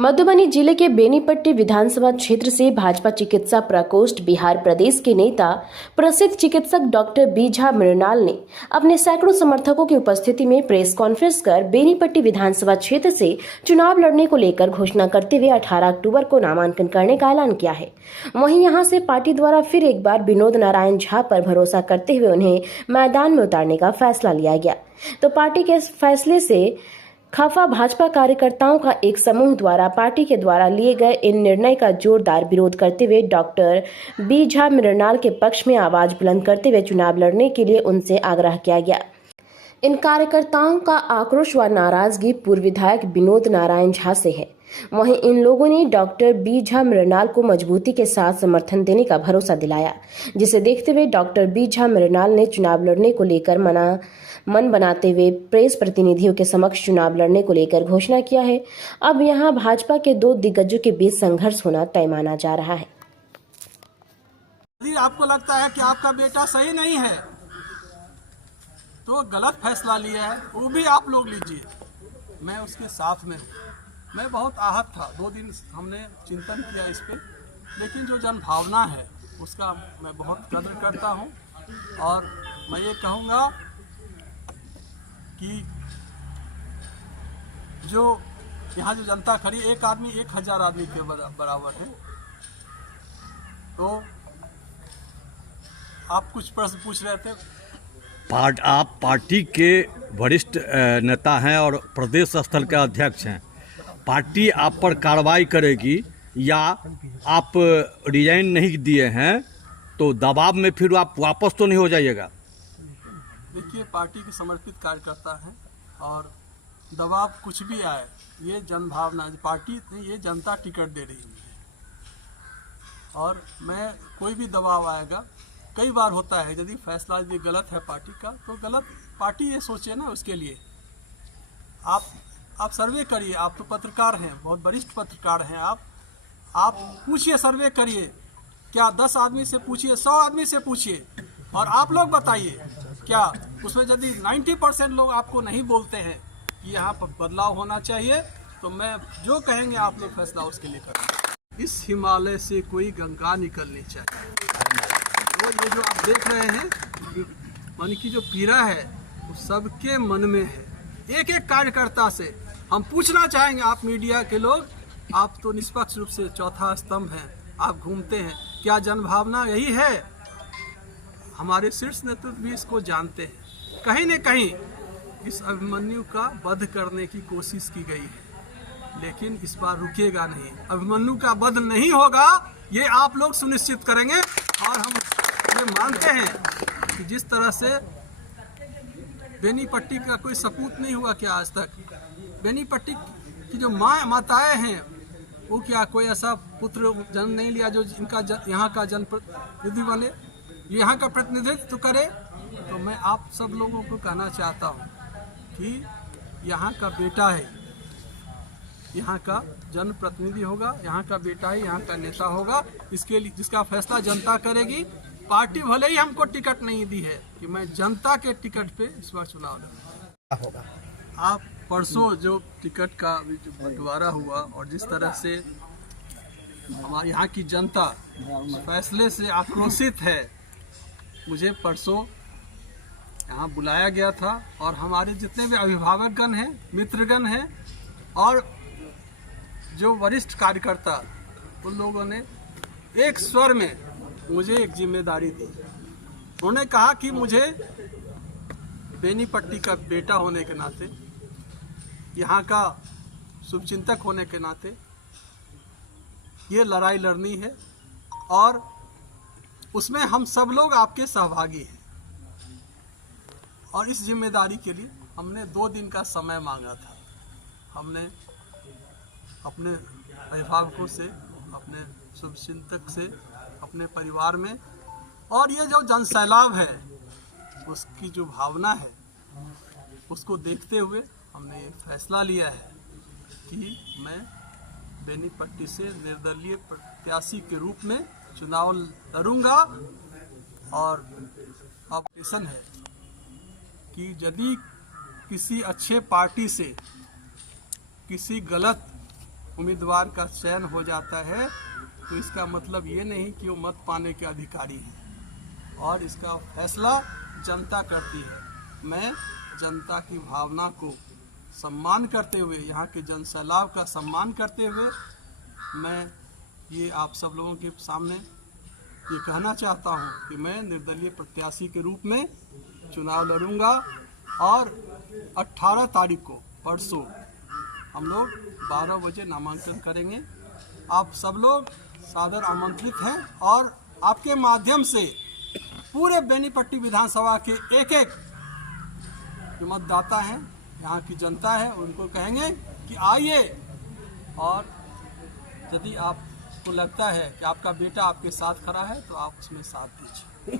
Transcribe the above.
मधुबनी जिले के बेनीपट्टी विधानसभा क्षेत्र से भाजपा चिकित्सा प्रकोष्ठ बिहार प्रदेश के नेता प्रसिद्ध चिकित्सक डॉक्टर बी झा मृणाल ने अपने सैकड़ों समर्थकों की उपस्थिति में प्रेस कॉन्फ्रेंस कर बेनीपट्टी विधानसभा क्षेत्र से चुनाव लड़ने को लेकर घोषणा करते हुए 18 अक्टूबर को नामांकन करने का ऐलान किया है। वहीं यहां से पार्टी द्वारा फिर एक बार विनोद नारायण झा पर भरोसा करते हुए उन्हें मैदान में उतारने का फैसला लिया गया। तो पार्टी के फैसले से खफा भाजपा कार्यकर्ताओं का एक समूह द्वारा पार्टी के द्वारा लिए गए इन निर्णय का जोरदार विरोध करते हुए डॉक्टर बी झा मृणाल के पक्ष में आवाज बुलंद करते हुए चुनाव लड़ने के लिए उनसे आग्रह किया गया। इन कार्यकर्ताओं का आक्रोश व नाराजगी पूर्व विधायक विनोद नारायण झा से है। वहीं इन लोगों ने डॉक्टर बी झा मृणाल को मजबूती के साथ समर्थन देने का भरोसा दिलाया, जिसे देखते हुए डॉक्टर बी झा मृणाल ने चुनाव लड़ने को लेकर मन बनाते हुए प्रेस प्रतिनिधियों के समक्ष चुनाव लड़ने को लेकर घोषणा किया है। अब यहां भाजपा के दो दिग्गजों के बीच संघर्ष होना तय माना जा रहा है। यदि आपको लगता है कि आपका बेटा सही नहीं है तो गलत फैसला लिया है, वो भी आप लोग लीजिए, मैं उसके साथ में हूँ। मैं बहुत आहत था, 2 दिन हमने चिंतन किया इस पे, लेकिन जो जनभावना है उसका मैं बहुत कदर करता हूँ। और मैं ये कहूँगा कि जो यहाँ जो जनता खड़ी, एक आदमी 1000 आदमी के बराबर है। तो आप कुछ प्रश्न पूछ रहे थे। आप पार्टी के वरिष्ठ नेता हैं और प्रदेश स्तर के अध्यक्ष हैं। पार्टी आप पर कार्रवाई करेगी या आप रिजाइन नहीं दिए हैं तो दबाव में फिर आप वापस तो नहीं हो जाइएगा? देखिए, पार्टी के समर्पित कार्यकर्ता हैं और दबाव कुछ भी आए, ये जनभावना, पार्टी ये जनता टिकट दे रही है और मैं कोई भी दबाव आएगा, कई बार होता है, यदि फैसला यदि गलत है पार्टी का तो गलत पार्टी ये सोचे ना, उसके लिए आप सर्वे करिए। आप तो पत्रकार हैं, बहुत वरिष्ठ पत्रकार हैं आप पूछिए, सर्वे करिए, क्या 10 आदमी से पूछिए, 100 आदमी से पूछिए और आप लोग बताइए, क्या उसमें यदि 90% लोग आपको नहीं बोलते हैं कि यहाँ पर बदलाव होना चाहिए, तो मैं जो कहेंगे आप लोग फैसला उसके लिए करें। इस हिमालय से कोई गंगा निकलनी चाहिए। तो ये जो आप देख रहे हैं, मन की जो पीड़ा है वो सबके मन में है। एक एक कार्यकर्ता से हम पूछना चाहेंगे, आप मीडिया के लोग, आप तो निष्पक्ष रूप से चौथा स्तंभ हैं, आप घूमते हैं, क्या जनभावना यही है? हमारे शीर्ष नेतृत्व भी इसको जानते हैं। कहीं न कहीं इस अभिमन्यु का वध करने की कोशिश की गई है, लेकिन इस बार रुकेगा नहीं। अभिमन्यु का वध नहीं होगा, ये आप लोग सुनिश्चित करेंगे। और हम ये मानते हैं कि जिस तरह से बेनीपट्टी का कोई सपूत नहीं हुआ क्या आज तक, बेनीपट्टी की जो माताएं हैं वो क्या कोई ऐसा पुत्र जन्म नहीं लिया जो इनका यहाँ का जनप्रतिनिधि बने, यहाँ का प्रतिनिधित्व करे। तो मैं आप सब लोगों को कहना चाहता हूँ कि यहाँ का बेटा है, यहाँ का जनप्रतिनिधि होगा, यहाँ का बेटा है, यहाँ का नेता होगा, इसके लिए जिसका फैसला जनता करेगी। पार्टी भले ही हमको टिकट नहीं दी है कि मैं जनता के टिकट पे इस बार चुनाव लड़ूंगा। आप परसों जो टिकट का बंटवारा हुआ और जिस तरह से हमारे यहाँ की जनता फैसले से आक्रोशित है, मुझे परसों यहाँ बुलाया गया था और हमारे जितने भी अभिभावकगण हैं, मित्रगण हैं और जो वरिष्ठ कार्यकर्ता, उन लोगों ने एक स्वर में मुझे एक जिम्मेदारी दी। उन्होंने कहा कि मुझे बेनीपट्टी का बेटा होने के नाते, यहाँ का शुभचिंतक होने के नाते ये लड़ाई लड़नी है और उसमें हम सब लोग आपके सहभागी हैं। और इस जिम्मेदारी के लिए हमने 2 दिन का समय मांगा था। हमने अपने अभिभावकों से, अपने शुभचिंतक से, अपने परिवार में, और ये जो जनसैलाब है उसकी जो भावना है उसको देखते हुए हमने ये फैसला लिया है कि मैं बेनीपट्टी से निर्दलीय प्रत्याशी के रूप में चुनाव लड़ूंगा। और अब ऐसा है कि यदि किसी अच्छे पार्टी से किसी गलत उम्मीदवार का चयन हो जाता है तो इसका मतलब ये नहीं कि वो मत पाने के अधिकारी हैं, और इसका फैसला जनता करती है। मैं जनता की भावना को सम्मान करते हुए, यहाँ के जन सैलाब का सम्मान करते हुए, मैं ये आप सब लोगों के सामने ये कहना चाहता हूँ कि मैं निर्दलीय प्रत्याशी के रूप में चुनाव लड़ूंगा, और 18 तारीख को परसों हम लोग 12 बजे नामांकन करेंगे। आप सब लोग सादर आमंत्रित हैं, और आपके माध्यम से पूरे बेनीपट्टी विधानसभा के एक जो मतदाता हैं, यहाँ की जनता है, उनको कहेंगे कि आइए, और यदि आपको लगता है कि आपका बेटा आपके साथ खड़ा है तो आप उसमें साथ दीजिए।